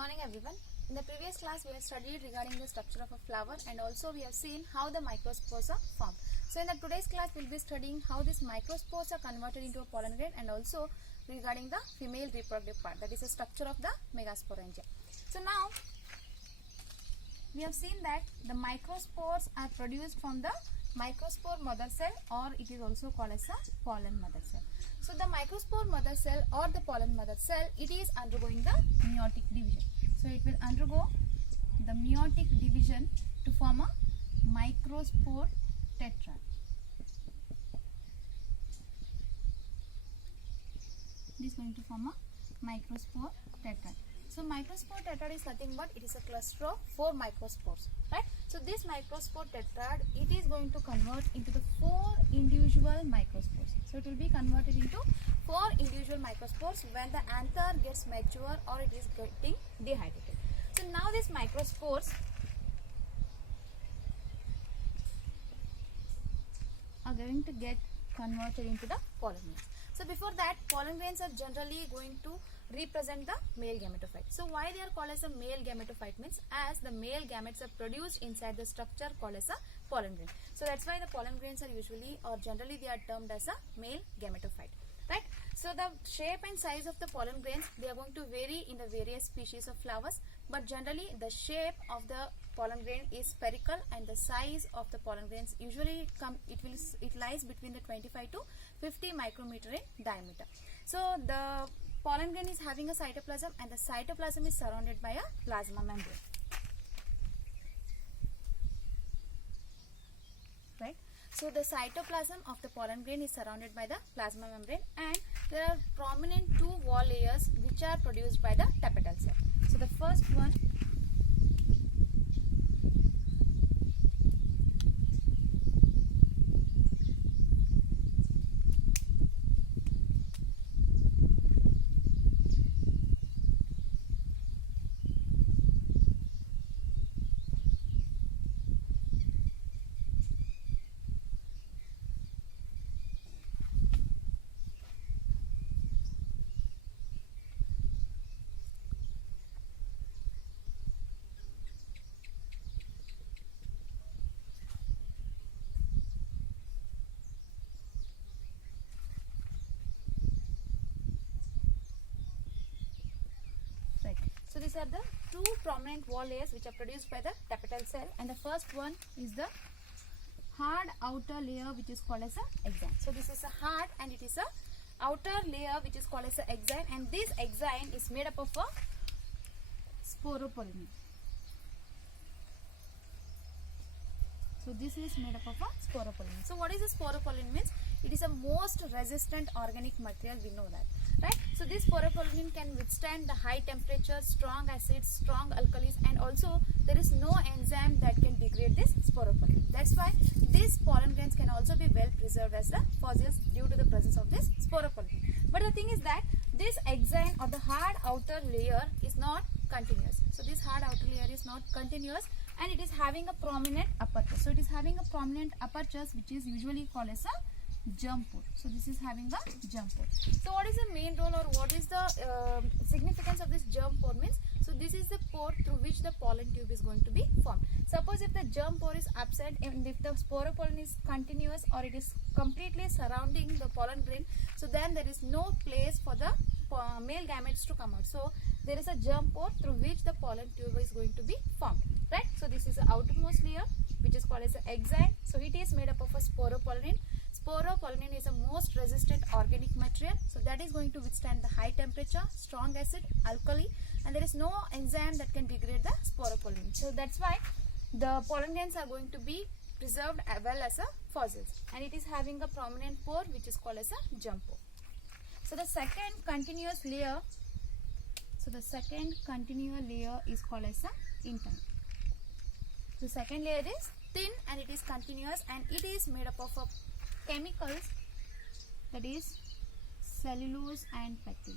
morning everyone. In the previous class we have studied regarding the structure of a flower and also we have seen how the microspores are formed. So in the today's class we will be studying how these microspores are converted into a pollen grain and also regarding the female reproductive part, that is the structure of the megasporangia. So now we have seen that the microspores are produced from the microspore mother cell, or it is also called as a pollen mother cell. So the microspore mother cell or the pollen mother cell, it is undergoing the meiotic division. So it will undergo the meiotic division to form a microspore tetrad. It is going to form a microspore tetrad. So microspore tetrad is nothing but it is a cluster of 4 microspores, right? So this microspore tetrad, it is going to convert into the 4 individual microspores. So it will be converted into 4 individual microspores when the anther gets mature or it is getting dehydrated. So now these microspores are going to get converted into the pollen grains. So before that, pollen grains are generally going to represent the male gametophyte. So why they are called as a male gametophyte means as the male gametes are produced inside the structure called as a pollen grain. So that's why the pollen grains are usually or generally they are termed as a male gametophyte, right? So the shape and size of the pollen grains, they are going to vary in the various species of flowers, but generally the shape of the pollen grain is spherical and the size of the pollen grains usually it lies between the 25 to 50 micrometer in diameter. So the pollen grain is having a cytoplasm and the cytoplasm is surrounded by a plasma membrane, right? So the cytoplasm of the pollen grain is surrounded by the plasma membrane and there are prominent 2 wall layers which are produced by the tapetal cell. So the first one So these are the 2 prominent wall layers which are produced by the tapetal cell, and the first one is the hard outer layer which is called as a exine. So this is a hard and it is a outer layer which is called as a exine, and this exine is made up of a sporopollen. So this is made up of a sporopollen. So what is a sporopollen means? It is a most resistant organic material, we know that, right? So this sporopollen can withstand the high temperatures, strong acids, strong alkalis, and also there is no enzyme that can degrade this sporopollen. That's why these pollen grains can also be well preserved as the fossils due to the presence of this sporopollen. But the thing is that this exine or the hard outer layer is not continuous. So this hard outer layer is not continuous and it is having a prominent aperture. So it is having a prominent aperture which is usually called as a germ pore. So this is having a germ pore. So what is the main role or what is the significance of this germ pore means? So this is the pore through which the pollen tube is going to be formed. Suppose if the germ pore is absent and if the sporopollen is continuous or it is completely surrounding the pollen grain, so then there is no place for the male gametes to come out. So there is a germ pore through which the pollen tube is going to be formed, right? So this is the outermost layer which is called as the exine. So it is made up of a sporopollen. Sporopollen is a most resistant organic material, so that is going to withstand the high temperature, strong acid, alkali, and there is no enzyme that can degrade the sporopollen. So that's why the pollen grains are going to be preserved well as a fossils, and it is having a prominent pore which is called as a germ pore. So the second continuous layer, is called as a intern. The second layer is thin and it is continuous and it is made up of chemicals, that is cellulose and pectin.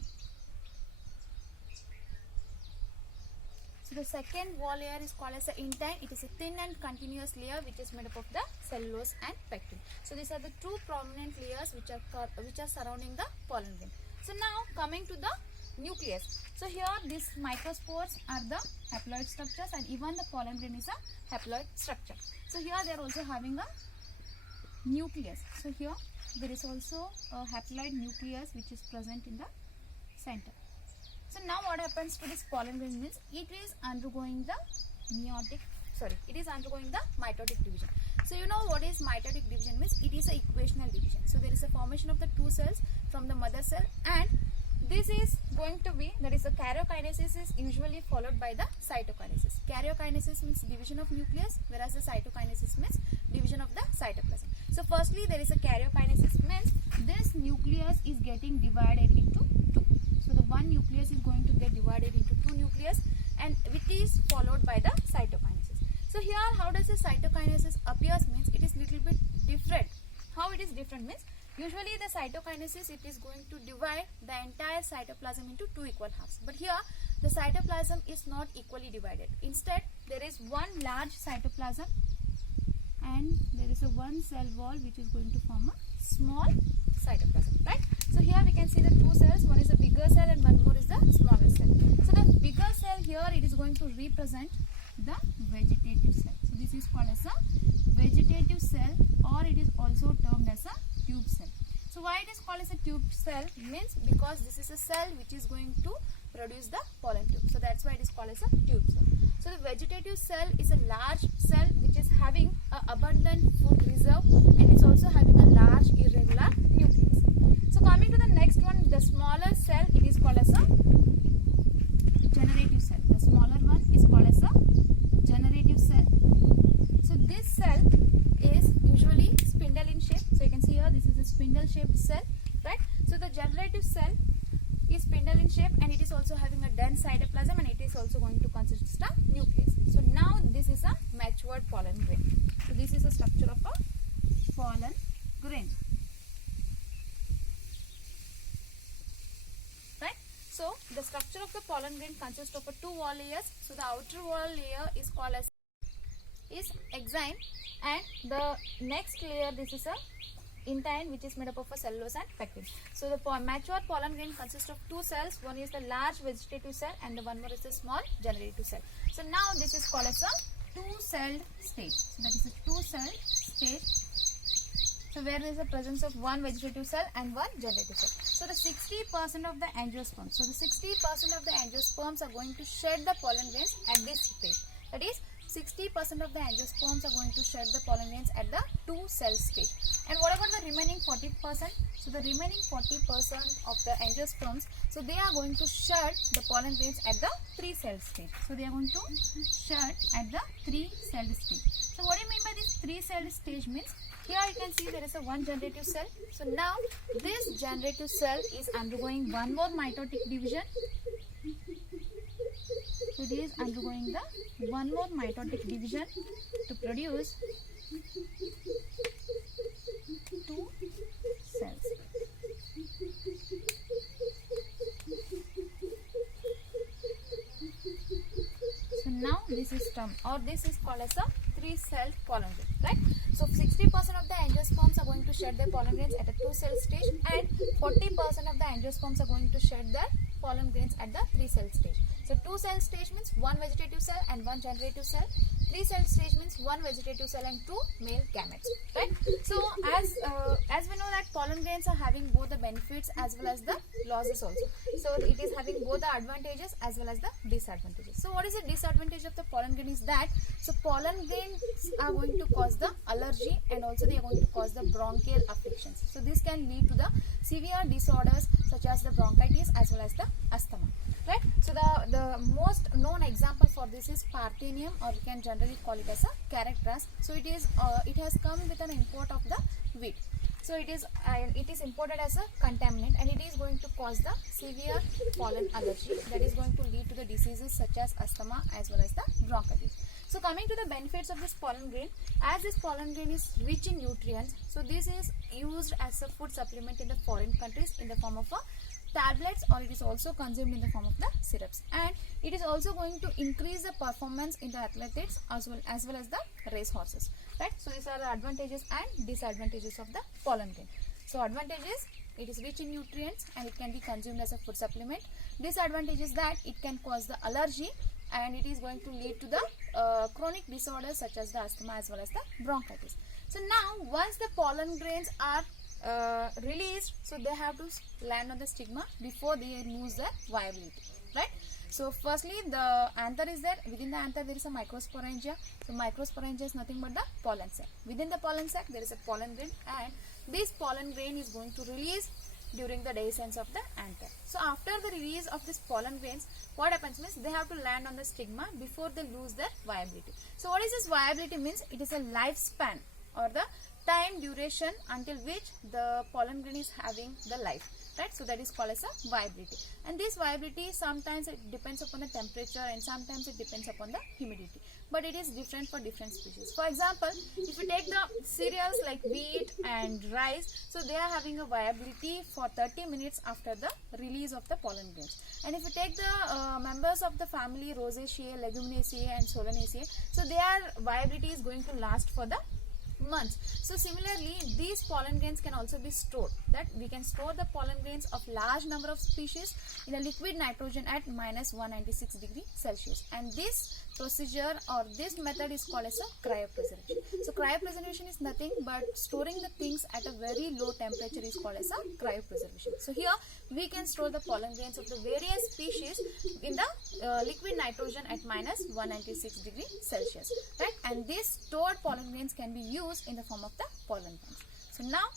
So the second wall layer is called as the intine. It is a thin and continuous layer which is made up of the cellulose and pectin. So these are the 2 prominent layers which are surrounding the pollen grain. So now coming to the nucleus. So here these microspores are the haploid structures, and even the pollen grain is a haploid structure. So here they are also having a nucleus. So here there is also a haploid nucleus which is present in the center. So now what happens to this pollen grain means it is undergoing the mitotic division. So you know what is mitotic division means? It is a equational division. So there is a formation of the two cells from the mother cell, and this is going to be, that is the karyokinesis is usually followed by the cytokinesis. Karyokinesis means division of nucleus, whereas the cytokinesis means division of the cytoplasm. So firstly there is a karyokinesis means this nucleus is getting divided into two. So the one nucleus is going to get divided into two nucleus, and it is followed by the cytokinesis. So here how does the cytokinesis appears means it is little bit different. How it is different means usually the cytokinesis it is going to divide the entire cytoplasm into two equal halves. But here the cytoplasm is not equally divided. Instead there is one large cytoplasm and there is a one cell wall which is going to form a small cytoplasm, right? So here we can see the two cells, one is a bigger cell and one more is the smaller cell. So the bigger cell here it is going to represent the vegetative cell. So this is called as a vegetative cell, or it is also termed as a tube cell. So why it is called as a tube cell means because this is a cell which is going to produce the pollen tube. So that's why it is called as a tube cell. So the vegetative cell is a large cell which is having abundant food reserve, and it's also having a large irregular nucleus. So coming to the next one, the smaller cell, it is called as a generative cell. The smaller one is called as a generative cell. So this cell is usually spindle in shape. So you can see here this is a spindle shaped cell, right? So the generative cell is spindle in shape, and it is also having a dense cytoplasm, and it is also going to consist of nucleus. So now this is a matured pollen grain. So this is a structure of a pollen grain, right? So the structure of the pollen grain consists of two wall layers. So the outer wall layer is called as exine, and the next layer this is a intine, which is made up of a cellulose and pectin. So the mature pollen grain consists of two cells. One is the large vegetative cell and the one more is the small generative cell. So now this is called as a two-celled stage. So that is a two-celled stage. So where there is a presence of one vegetative cell and one generative cell. So the 60% of the angiosperms. So the 60% of the angiosperms are going to shed the pollen grains at this stage. That is 60% of the angiosperms are going to shed the pollen grains at the two-cell stage. And what about the remaining 40%? So the remaining 40% of the angiosperms, so they are going to shed the pollen grains at the three-cell stage. So they are going to shed at the three-cell stage. So what do you mean by this three-cell stage means? Here you can see there is a one generative cell. So now this generative cell is undergoing one more mitotic division. So it is undergoing the one more mitotic division to produce two cells. So now this is termed, or this is called as a three-cell pollen grain, right? So 60% of the angiosperms are going to shed their pollen grains at a two-cell stage, and 40% of the angiosperms are going to shed their pollen grains at the three-cell stage. So two-cell stage means one vegetative cell and one generative cell. Three-cell stage means one vegetative cell and two male gametes, right? So as we know that pollen grains are having both the benefits as well as the losses also. So it is having both the advantages as well as the disadvantages. So what is the disadvantage of the pollen grain is that, so pollen grains are going to cause the allergy, and also they are going to cause the bronchial affections. So this can lead to the severe disorders such as the bronchitis as well as the asthma, right? So the most known example for this is Parthenium, or we can generally call it as a carrot grass. So it has come with an import of the wheat. So it is imported as a contaminant, and it is going to cause the severe pollen allergy that is going to lead to the diseases such as asthma as well as the bronchitis. So coming to the benefits of this pollen grain, as this pollen grain is rich in nutrients, so this is used as a food supplement in the foreign countries in the form of a tablets, or it is also consumed in the form of the syrups, and it is also going to increase the performance in the athletics as well as the race horses, right? So these are the advantages and disadvantages of the pollen grain. So advantages, it is rich in nutrients and it can be consumed as a food supplement. Disadvantage is that it can cause the allergy and it is going to lead to the chronic disorders such as the asthma as well as the bronchitis. So now once the pollen grains are released, so they have to land on the stigma before they lose their viability, right? So firstly the anther is there. Within the anther there is a microsporangia. So microsporangia is nothing but the pollen sac. Within the pollen sac there is a pollen grain, and this pollen grain is going to release during the dehiscence of the anther. So after the release of this pollen grains, what happens means they have to land on the stigma before they lose their viability. So what is this viability means? It is a lifespan or the time duration until which the pollen grain is having the life, right? So that is called as a viability. And this viability sometimes it depends upon the temperature and sometimes it depends upon the humidity, but it is different for different species. For example, if you take the cereals like wheat and rice, so they are having a viability for 30 minutes after the release of the pollen grains. And if you take the members of the family Rosaceae, Leguminaceae and Solanaceae, so their viability is going to last for the months. So similarly these pollen grains can also be stored, that we can store the pollen grains of large number of species in a liquid nitrogen at -196 degrees Celsius, and this procedure or this method is called as a cryopreservation. So cryopreservation is nothing but storing the things at a very low temperature is called as a cryopreservation. So here we can store the pollen grains of the various species in the liquid nitrogen at -196 degrees Celsius, right? And these stored pollen grains can be used in the form of the pollen grains. So now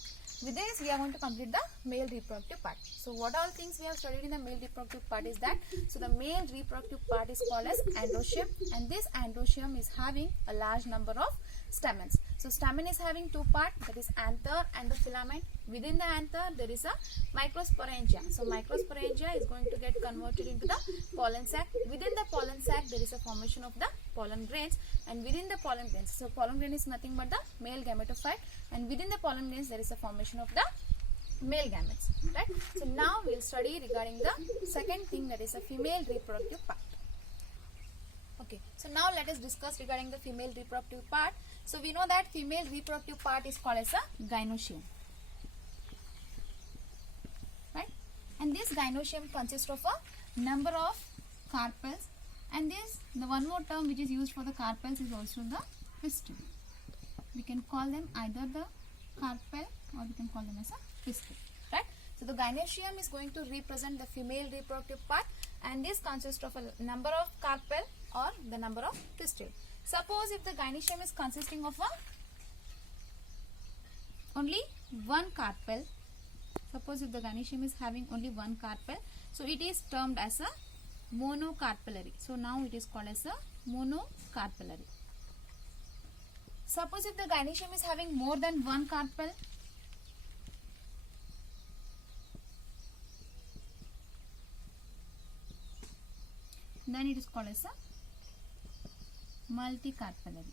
with this we are going to complete the male reproductive part. So what all things we have studied in the male reproductive part is that, so the male reproductive part is called as androecium, and this androecium is having a large number of stamens. So stamen is having two parts, that is anther and the filament. Within the anther there is a microsporangia. So microsporangia is going to get converted into the pollen sac. Within the pollen sac there is a formation of the pollen grains, and within the pollen grains, so pollen grain is nothing but the male gametophyte, and within the pollen grains there is a formation of the male gametes, right? So now we will study regarding the second thing, that is a female reproductive part. Okay, so now let us discuss regarding the female reproductive part. So we know that female reproductive part is called as a gynoecium, right? And this gynoecium consists of a number of carpels, and this, the one more term which is used for the carpels is also the pistil. We can call them either the carpel or we can call them as a pistil, right? So the gynoecium is going to represent the female reproductive part, and this consists of a number of carpel or the number of pistil. Suppose if the gynoecium is consisting of only one carpel, suppose if the gynoecium is having only one carpel, so it is termed as a monocarpellary. So now it is called as a monocarpellary. Suppose if the gynoecium is having more than one carpel, then it is called as a multicarpellary,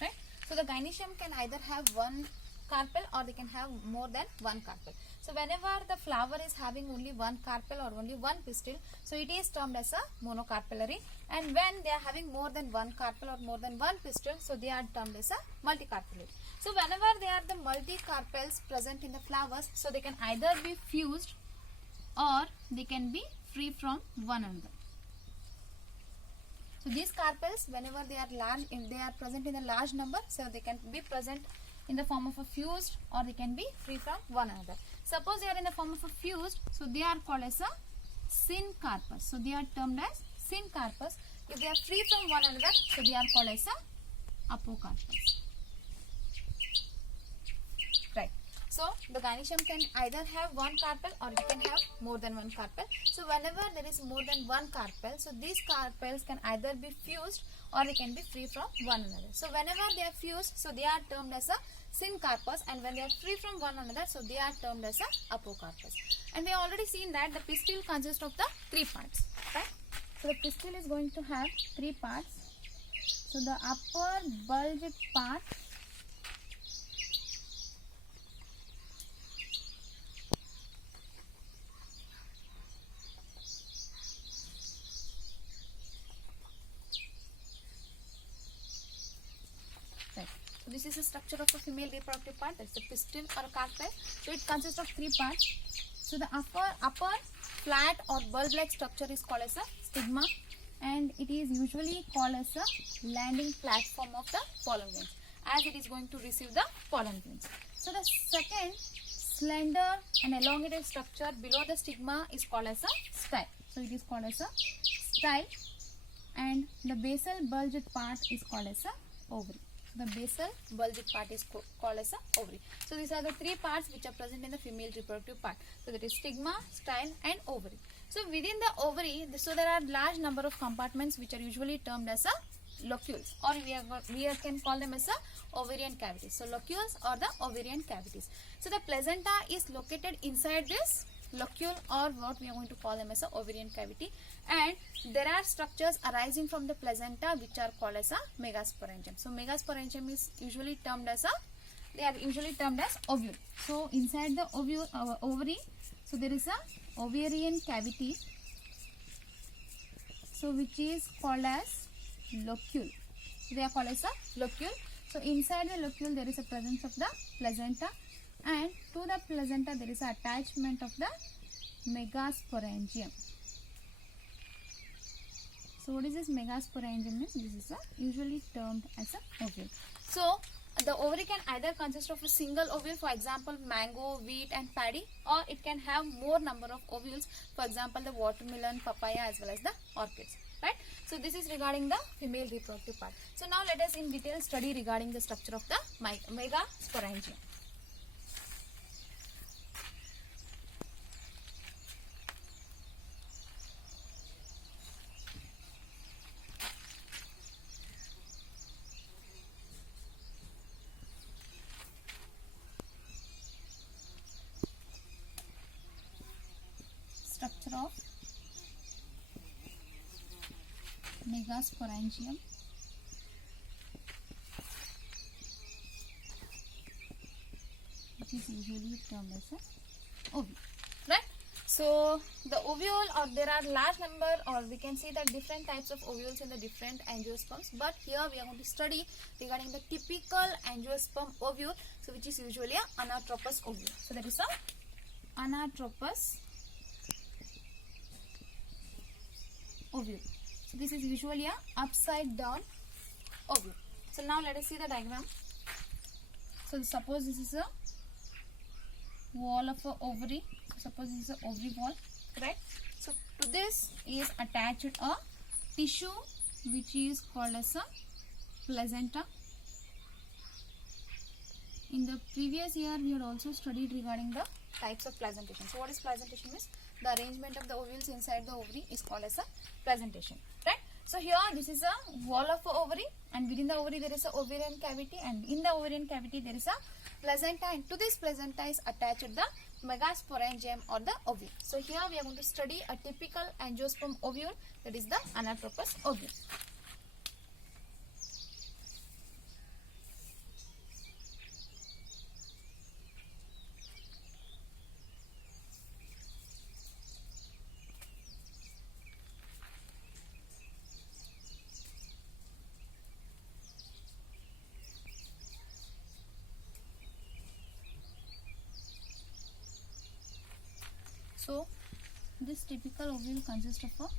right? So the gynoecium can either have one carpel or they can have more than one carpel. So whenever the flower is having only one carpel or only one pistil, so it is termed as a monocarpellary, and when they are having more than one carpel or more than one pistil, so they are termed as a multicarpellary. So whenever there are the multicarpels present in the flowers, so they can either be fused or they can be free from one another. So these carpels, whenever they are large, if they are present in a large number, so they can be present in the form of a fused or they can be free from one another. Suppose they are in the form of a fused, so they are called as a syncarpous. So they are termed as syncarpous. If they are free from one another, so they are called as a apocarpous. Right. So the gynoecium can either have one carpel or it can have more than one carpel. So whenever there is more than one carpel, so these carpels can either be fused or they can be free from one another. So whenever they are fused, so they are termed as a syncarpous, and when they are free from one another, so they are termed as a apocarpous. And we have already seen that the pistil consists of the three parts, right? So the pistil is going to have three parts. So the upper bulged part, So this is the structure of a female reproductive part. That's the pistil or carpel. So it consists of 3 parts. So the upper flat or bulb-like structure is called as a stigma, and it is usually called as a landing platform of the pollen grains, as it is going to receive the pollen grains. So the second slender and elongated structure below the stigma is called as a style. So it is called as a style, and the basal bulged part is called as a ovary. The basal bulged part is called as a ovary. So these are the 3 parts which are present in the female reproductive part. So that is stigma, style and ovary. So within the ovary, so there are large number of compartments which are usually termed as a locules, or we can call them as a ovarian cavities. So locules or the ovarian cavities. So the placenta is located inside this locule, or what we are going to call them as a ovarian cavity, and there are structures arising from the placenta which are called as a megasporangium. So megasporangium is usually termed as ovule. So inside the ovary, so there is a ovarian cavity, so which is called as locule. They are called as a locule. So inside the locule there is a presence of the placenta, and to the placenta there is an attachment of the megasporangium. So what is this megasporangium means? This is usually termed as a ovule. So the ovary can either consist of a single ovule, for example mango, wheat and paddy, or it can have more number of ovules, for example the watermelon, papaya as well as the orchids. Right? So this is regarding the female reproductive part. So now let us in detail study regarding the structure of the megasporangium. Structure of megasporangium. Which is usually termed as a ovule. Right? So the ovule, or there are large number, or we can see that different types of ovules in the different angiosperms, but here we are going to study regarding the typical angiosperm ovule, so which is usually a anatropous ovule. So that is a anatropous ovule. So this is usually a upside down ovule. So now let us see the diagram. So suppose this is a wall of a ovary. So suppose this is a ovary wall, right? So to this is attached a tissue which is called as a placenta. In the previous year we had also studied regarding the types of placentation. So what is placentation means? The arrangement of the ovules inside the ovary is called as a placentation, right? So here this is a wall of a ovary, and within the ovary there is a ovarian cavity, and in the ovarian cavity there is a placenta, and to this placenta is attached the megasporangium or the ovule. So here we are going to study a typical angiosperm ovule, that is the anatropous ovule. So this typical ovule consists of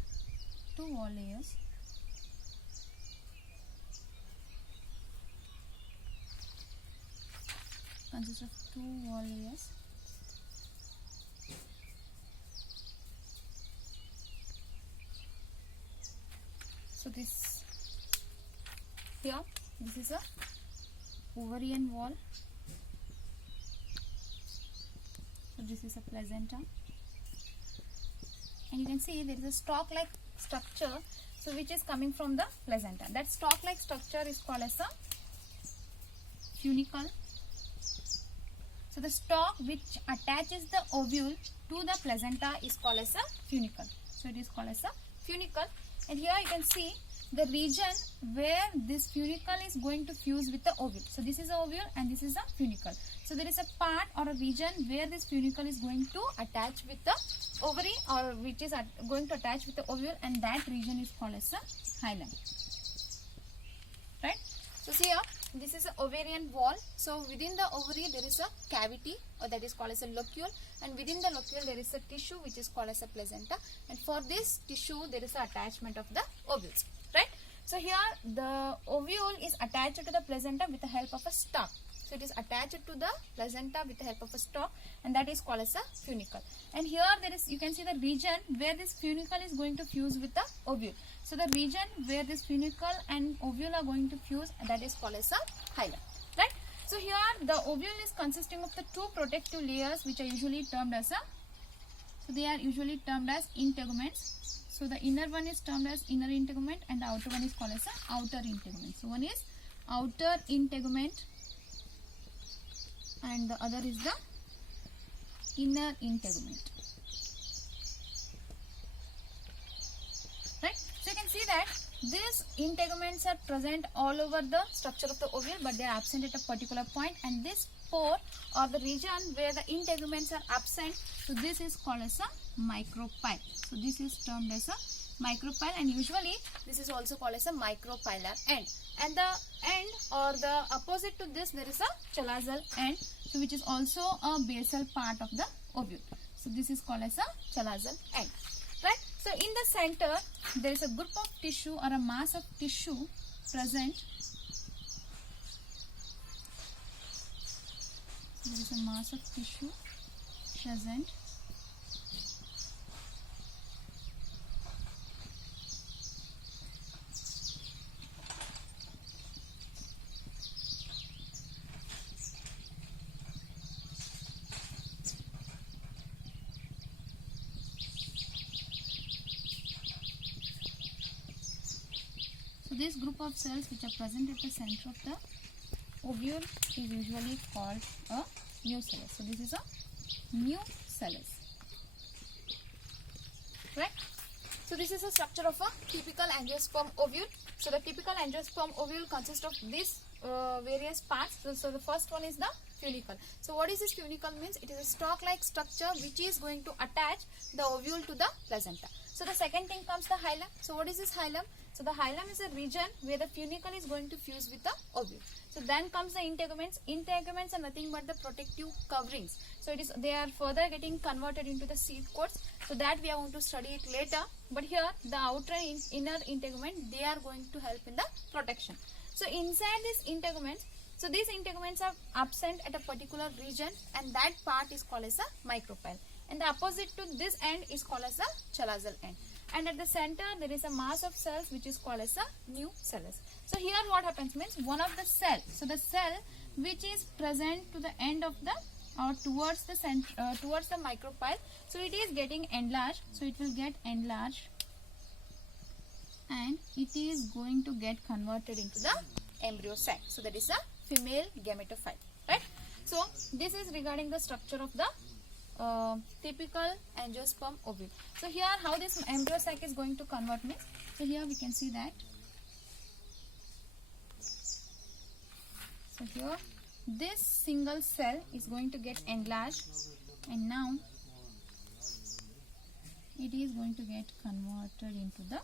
2 wall layers. Consists of 2 wall layers. So this here, this is a ovarian wall. So this is a placenta. And you can see there is a stalk-like structure, so which is coming from the placenta. That stalk-like structure is called as a funicle. So the stalk which attaches the ovule to the placenta is called as a funicle. So it is called as a funicle. And here you can see the region where this funicle is going to fuse with the ovule. So this is a ovule and this is a funicle. So there is a part or a region where this funicle is going to attach with the ovary, or which is going to attach with the ovule, and that region is called as a hilum. Right? So see here, this is an ovarian wall. So within the ovary there is a cavity, or that is called as a locule, and within the locule there is a tissue which is called as a placenta, and for this tissue there is an attachment of the ovules, right? So here the ovule is attached to the placenta with the help of a stalk. So it is attached to the placenta with the help of a stalk, and that is called as a funicle. And here there is, you can see the region where this funicle is going to fuse with the ovule. So the region where this funicle and ovule are going to fuse, that is called as a hilum, right? So here the ovule is consisting of the two protective layers which are usually termed as integuments. So the inner one is termed as inner integument, and the outer one is called as a outer integument. So one is outer integument and the other is the inner integument, right? So you can see that these integuments are present all over the structure of the ovule, but they are absent at a particular point, and this pore or the region where the integuments are absent, so this is called as a micropyle. So this is termed as a micropyle, and usually this is also called as a micropylar end. And the end or the opposite to this, there is a chalazal end, so which is also a basal part of the ovule. So this is called as a chalazal end, right? So in the center there is a group of tissue or a mass of tissue present. There is a mass of tissue present. So this group of cells which are present at the center of the ovule is usually called a nucellus. So this is a nucellus, right? So this is a structure of a typical angiosperm ovule. So the typical angiosperm ovule consists of these various parts. So the first one is the funicle. So what is this funicle means? It is a stalk-like structure which is going to attach the ovule to the placenta. So the second thing comes the hilum. So what is this hilum? So the hilum is a region where the funicle is going to fuse with the ovule. So then comes the integuments. Integuments are nothing but the protective coverings. So they are further getting converted into the seed coats. So that we are going to study it later. But here the outer inner integument, they are going to help in the protection. So inside these integuments, so these integuments are absent at a particular region, and that part is called as a micropyle. And the opposite to this end is called as a chalazal end. And at the center there is a mass of cells which is called as a nucellus. So here what happens means one of the cell, so the cell which is present to the end of the or towards the center, towards the micropyle, so it is getting enlarged. So it will get enlarged and it is going to get converted into the embryo sac. So that is a female gametophyte, right? So this is regarding the structure of the typical angiosperm ovule. So here how this embryo sac is going to convert means, so here we can see that. So here this single cell is going to get enlarged, and now it is going to get converted into the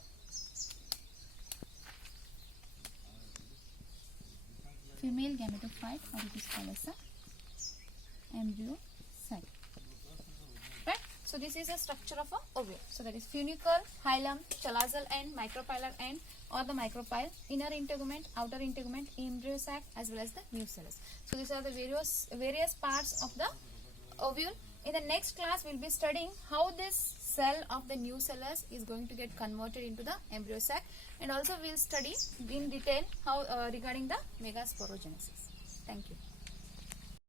female gametophyte, or it is called as a embryo sac. Right? So this is a structure of a ovule. So that is funicle, hilum, chalazal end, micropylar end, or the micropyle, inner integument, outer integument, embryo sac, as well as the nucellus. So these are the various parts of the ovule. In the next class, we will be studying how this cell of the nucellus is going to get converted into the embryo sac, and also we will study in detail how regarding the megasporogenesis. Thank you.